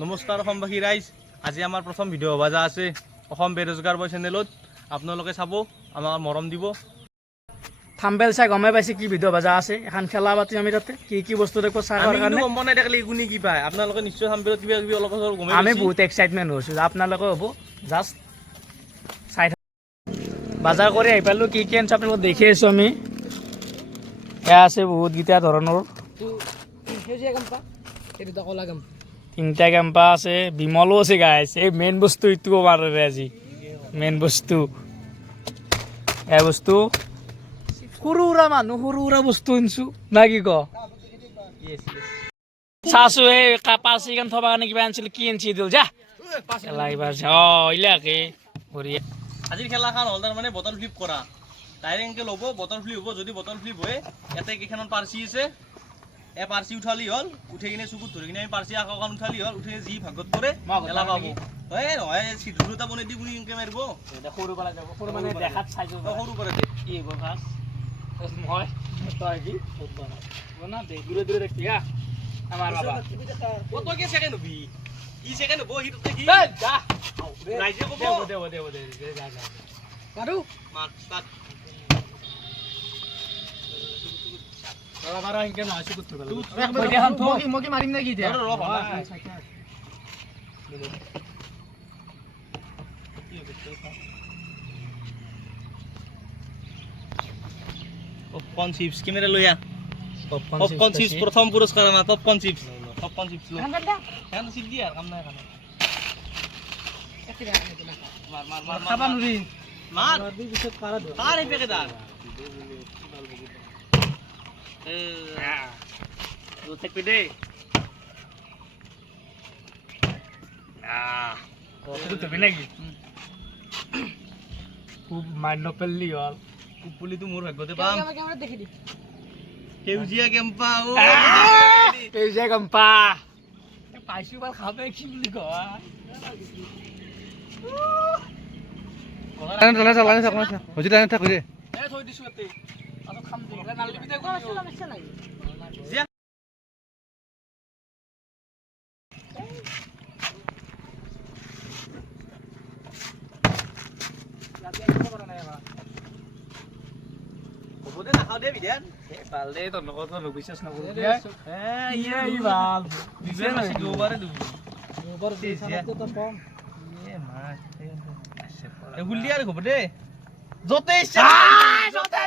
নমস্কাৰ অসমবাসী ৰাইজ, আজি আমাৰ প্ৰথম ভিডিঅ' হ'ব যা আছে অসম বেৰোজগাৰ বয় চেনেলত। আপোনালোকে চাব, আমাৰ মৰম দিব। থাম্বেল চাই গমে পাইছে কি ভিডিঅ' বাজা আছে। এখন খেলা পাতি আমি তাতে কি বস্তু দেখো চাই কাৰণে গম নাই দেখিলে কোনে কি পায়। আপোনালোকে নিশ্চয় থাম্বেলত কিবা কিবি অলপ গমে আমি বহুত এক্সাইটমেণ্ট হৈছোঁ। আপোনালোকে হ'ব জাষ্ট চাই বজাৰ কৰি আহি পালোঁ। কি আনিছোঁ আপোনালোকক দেখি আছোঁ আমি। এয়া আছে বহুতকেইটা ধৰণৰ তিনিটা কেম্পা আছে, বিমলো আছে গাইছ। এই মেইন বস্তু এইটো আমাৰ আজি মেইন বস্তু এই বস্তু সৰু সুৰা মানুহ সৰু সুৰা বস্তু আনিছোঁ না কি ক চাচো। এই পাৰ্চি কেন থবা কাৰণে কিবা আনিছিলোঁ। কি আনিছি দিল যা ইলাকে বঢ়িয়া। আজিৰ খেলাখন হ'ল তাৰমানে বটল ফ্লিপ কৰা। ডাইৰেক্টকৈ ল'ব, বটল ফ্লিপ হ'ব। যদি বটল ফ্লিপ হয়, ইয়াতে কেইখনমান পাৰ্চি আছে। এই পাৰ্চি উঠালি হ'ল, উঠাই কিনে চকুত ধৰি কিনে আমি পাৰ্চি আকৌ উঠালি হ'ল। উঠি যি ভাগত কৰে খেলা পাব। এই নহয় চিধু এটা বনাই দি বুলি এনেকৈ মাৰিব। সৰু পৰা যাব, সৰু মানে দেখাত চাইছোঁ সৰু কৰে দে কি হ'ব ফাৰ্ষ্ট মই তই কি বনা দে দূৰে দূৰে দেখি হা আমাৰ বাবা তই কি ছেকেণ্ড হবি? ই ছেকেণ্ড হ'ব, সি তোতে কি যা ৰাইজে ক'ব দে যা যা আৰু মাৰ ষ্টাৰ্ট। বাবা ইনকে নহয় চকুত ধৰিব মই কি মাৰিম নেকি এতিয়া? পপকৰ্ন চিপছ কেমেৰা লৈ আহ। পপকৰ্ন চিপছ প্ৰথম পুৰস্কাৰ আমাৰ পপকৰ্ন চিপছ। পপকৰ্ন চিপছ লৈ এখন চিপ দিয়া কাম নাই কাৰণে মাৰ মাৰ মাৰ খাবা নৰি মাৰ পিছত পাৰা ধৰ কাৰ এই পেকেদাৰ দু থাকবি দে তুমি নাকি খুব মাইণ্ড পেললি হ'ল। পুলিটো মোৰ ভাগ্যতে পাম। সেউজীয়া কেম্পা সেউজীয়া কেম্পা পাইছোঁ বাৰু খাবে কি বুলি কয় থৈ দিছোঁ ইয়াতে খাম হ'বদে নাখাওঁ দে বিধান ভাল দে তোৰ লগত বিশ্বাস নকৰোঁ হ'ব দে য'তে ইচ্ছা য'তে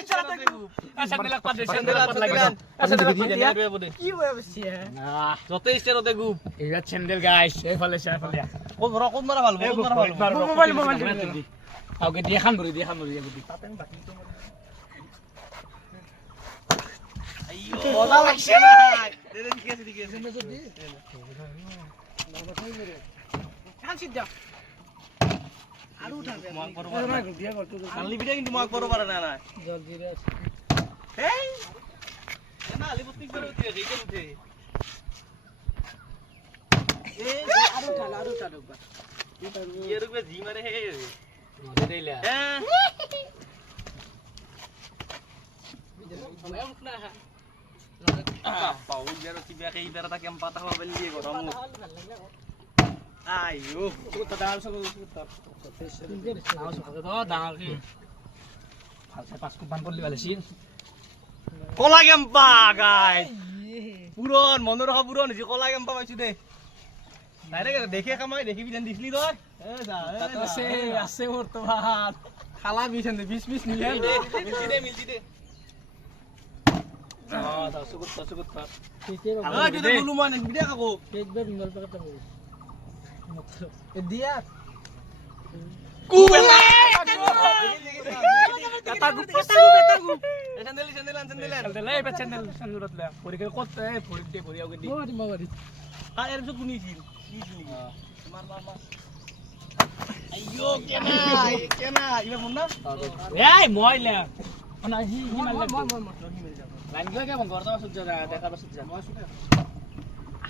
ইচ্ছা ততে গুপ এইবাৰ চেণ্ডেল গাইছ এইফালে ক'ত মাৰা ভাল আগে দিয়ে খান ধৰি মজা লাগছে না ঠিক আছে আৰু উঠাবে কিন্তু মই কৰিব পৰা নাই এই না আলি বস্তি কৰে উঠে এইটা উঠে এই আৰু উঠা ইয়াৰ কে জি মাৰে হে দে দেলা পাও ইয়াৰ কিবা কে ইবাৰ এটা কেম্পা এটা হ'ব বুলি গৰম আইও তো দাল সব দাল কি ভালছে পাঁচ কুপান কৰলি ভালেছিল কলা কেম্পা গাইস পুৰন মনৰ ৰখা পুরন হৈছে কলা কেম্পা পাইছো দে ডাইরেক্ট দেখে কামাই দেখিবি যেন দিছলি তই এ যা আছে বর্তমান খালা 20 নিলে মিলছি দে সুগুত ঠিকই বাবা এটা বলু মই নিবি দে কাকো কেক বে বিঙ্গল পেকেট দিয়া কুবেলা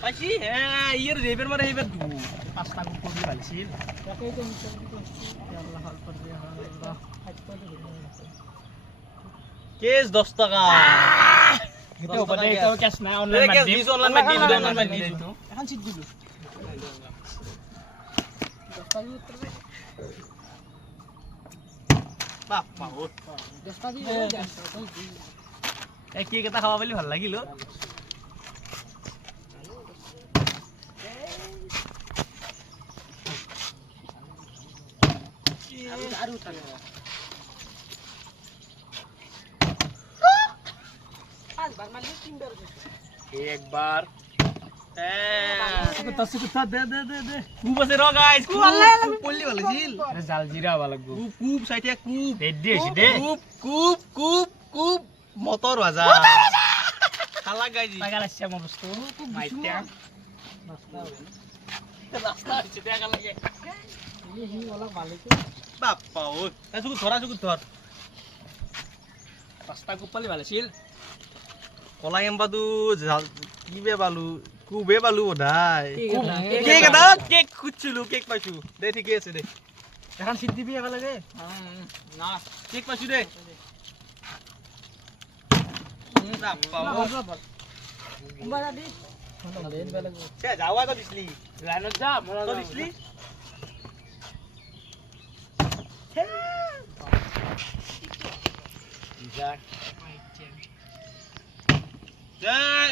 পাইছি ইয়াৰ ৰেবেৰ মাৰে হেবেৰ দু পাঁচটা কুকুৰ দি ভালছিল কেস 10 টাকা এটা উপরে এটা ক্যাশ না অনলাইন মাধ্যম অনলাইন মাধ্যম এখন চিট দিলো দস্তা দি উত্তর দে বাপ্পা ও দস্তা দি এই কেক এটা খাওয়া পালি ভাল লাগিল আৰু উঠালে পাঁচবাৰ মাৰিলে তিনবাৰ একবাৰ কুব আছে ৰ গাইজ কুব পল্লি ভাল আছিল জাল জিৰা হবা লাগবো কুব চাইতে কুব ৰেডি হইছি দে কুব মটৰ ভাজা খালা গাইজি পাগল আছে আমার বস্তু মাইটা রাস্তা হইছে দেখা লাগে হি অলপ ভালকে বাপ্পা ও এই চুকুত ধৰ রাস্তা কুপালি ভালো ছিল কলা এম্বাদু কিবে পালো কুবে পালো বোধাই কেক কেক এটা কেক খুঁজছিলো কেক পাইছো দে ঠিকে আছে দে এখন চিট দিবি একেলগে না কেক পাইছো দে বাপ্পা ও কুম্বাৰা দি লেট বেলেগ সে যাওয়া তো দিছলি লাইনত যা মরা তো দিছলি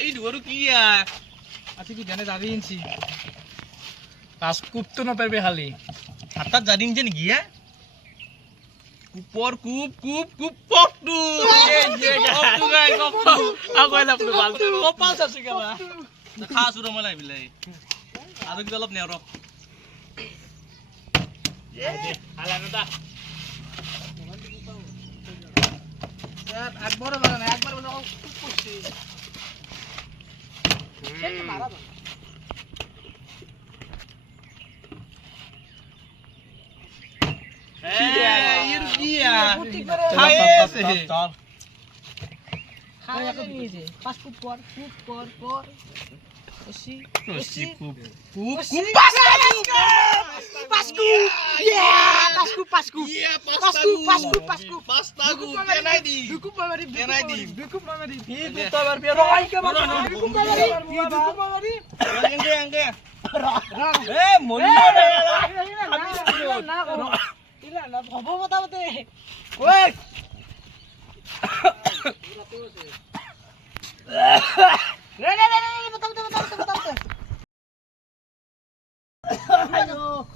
ই দুয়ারু কি আজি কি জানে দাবি ইনছি পাঁচ কুপ তো নপারবে খালি হাতত জাদিন যে নেকি কুপৰ কুপ পকটো কপটো গাই কপটো আগৈ লাপলো বালটো কপাল আছে কেলা খা আছো ৰমা লাই বিলাই আৰু কিবা অলপ নেৰ আলানটা একবাৰে বলে না একবাৰ বলে খুব কৰছি মাৰা দাও ইৰ দিয়া প্রত্যেক বারে খাই আছে খাই আছে নিয়েছে পাঁচ ফুট পর ওসি কুপ পাঁচটা কুপ কেনাই দি দুকুপ মারি কেনাই দি দুকুপ মারি দে। দুকুপ মারি রয় কে মারি দুকুপ মারি দুকুপ মারি এঙ্গে এ মল্ল না করো ইলা না হব বতাবতে ওই রে বতাবতে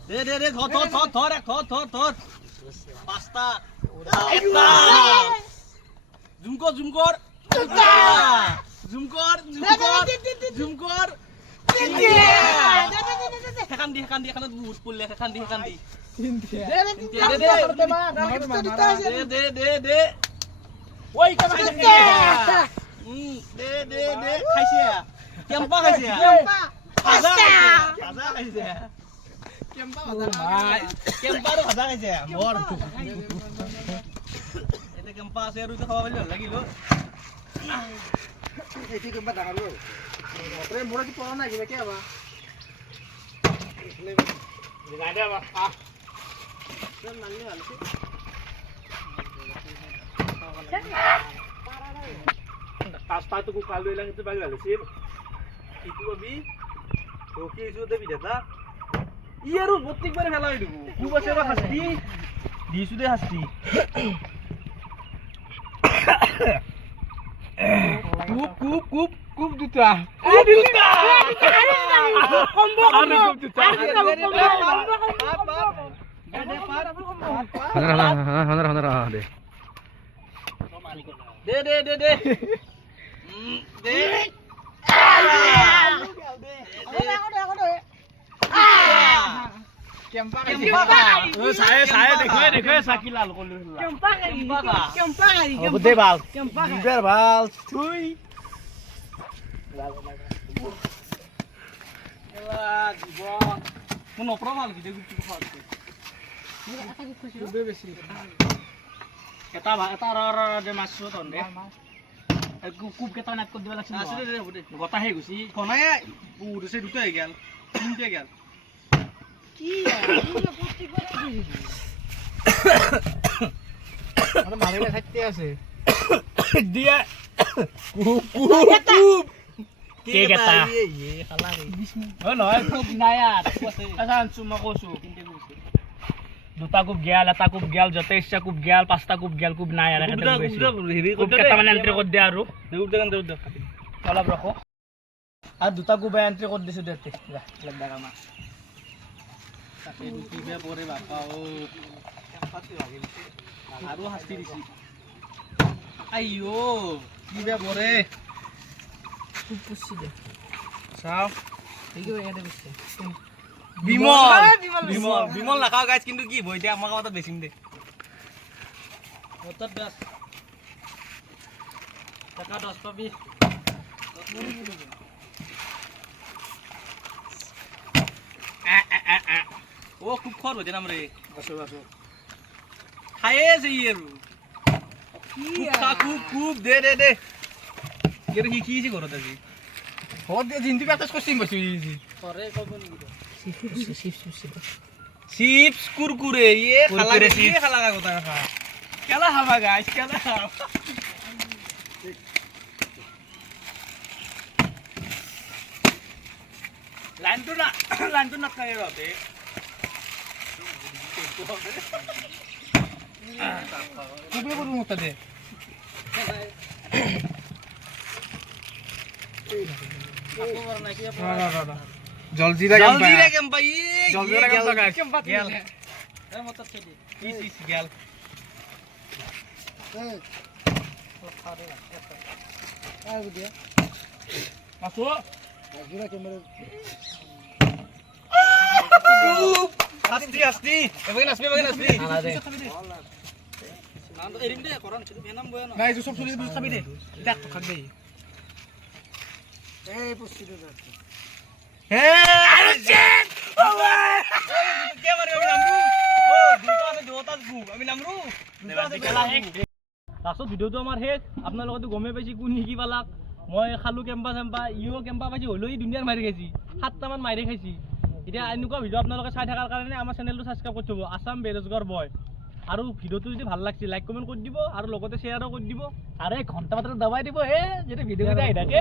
দে ধর পাঁচটা এটা জুমকর সেখান দি এখানত বহুত পড়লে সেখান দি দে ওই কেমন দে খাইছে কেম্পা খাইছে ভাজা খাইছে কেম্পাৰো ভাজা খাইছে বৰ এতিয়া কেম্পা আছে আৰু খাব পাৰি ভাল লাগিল এটি কেমবা ডাঙৰ মতরে মোরা কি পড়া না গিয়ে কে আবা গাড়ি আবা চল নালি ভালো পাঁচটা তো কাল লইলাম কিন্তু বাকি ভালো ছিল ইটো কবি ৰখি আছো দেবি দাদা ই আৰু প্ৰত্যেকবাৰে খেলা হৈ দিব খুব আছে আৰু শাস্তি দিছো দে শাস্তি কুপ দুটা দে দেখে চাকিলা দে ভাল দিবাৰ ভাল থুই মোৰ নপৰা ভাল কি গুপচুপ খাওঁতে এটা যে মাছটো তন্দে কুপ কেইটা নাক কৰি দিব লাগিছিল আছে দে হ'ব দে গটা হে গুচি কনাই বহুত আছে দুটা হৈ গেল তিনটা গেল কি মারিলে খাইতে আছে দিয়া কেক এটা অ নহয় খুব নাই আৰু আচ্ছা আনছো মই কৈছো দুটা কোপ গেল এটা কোপ গেল যতে ইচ্ছা কোপ গেল পাঁচটা কোপ গেল কোপ নাই আৰু কোপ কেইটামান এণ্ট্ৰি কৰি দিয়া আৰু অলপ ৰখো আৰু দুটা কোপ এণ্ট্ৰি কৰি দিছো দে আৰু শাস্তি দিছি আইও কি বে পৰে চাও বিমল নাখাও গাইজ কিন্তু কি বই দিয়া আমাক কথা বেচিম দে টাকা 10 পাবি ও খুব খর হইতে নাম রে খায়ে যাই আৰু খুব দে এর কি কি করত আজি হদ জিন্দি পেটাস কষ্টিং বসি পরে কব নি চিপস কুরকুরে এ খালা কথা খা কেলা হাবা গাইস কেলা লাইনটো না খাই রতে কুবলে করব মত দে জলজিরা কেম্পা জলজিরা কেম্পা গাইস গেল এ মত ছেদি ইস গেল আসো জলজিরা ক্যামেরা আস্তি এবারে নাসবি আলা দে নাম তো এরিম দে করন এনাম বয় না গাইস সব চলে দুধ খাবি দে দেখ তো খাক দে এই পুষ্টি দে হে আরে শিট কে মারে আমি নামরু ও দুটো আমি দুটাত গু আমি নামরু লাষ্টত ভিডিওটো আমাৰ শেষ আপোনাৰ লগতো গমে পাইছি কোন নিকি পালাক মই খালু কেম্পা চেম্পা ইও কেম্পা পাইছি হলো ই দুনিয়াৰ মাৰি খাইছি 7টা মান মাৰি খাইছি এতিয়া এনেকুৱা ভিডিও আপোনালোকে চাই থাকাৰ কাৰণে আমাৰ চেনেলটো সাবস্ক্ৰাইব কৰি থব আসাম বেৰোজগাৰ বয় আৰু ভিডিওটো যদি ভাল লাগছে লাইক কমেন্ট কৰি দিব আৰু লগতে শেয়াৰো কৰি দিব আৰু এই ঘণ্টা মাত্ৰ দবাই দিব হে যদি ভিডিও আহি থাকে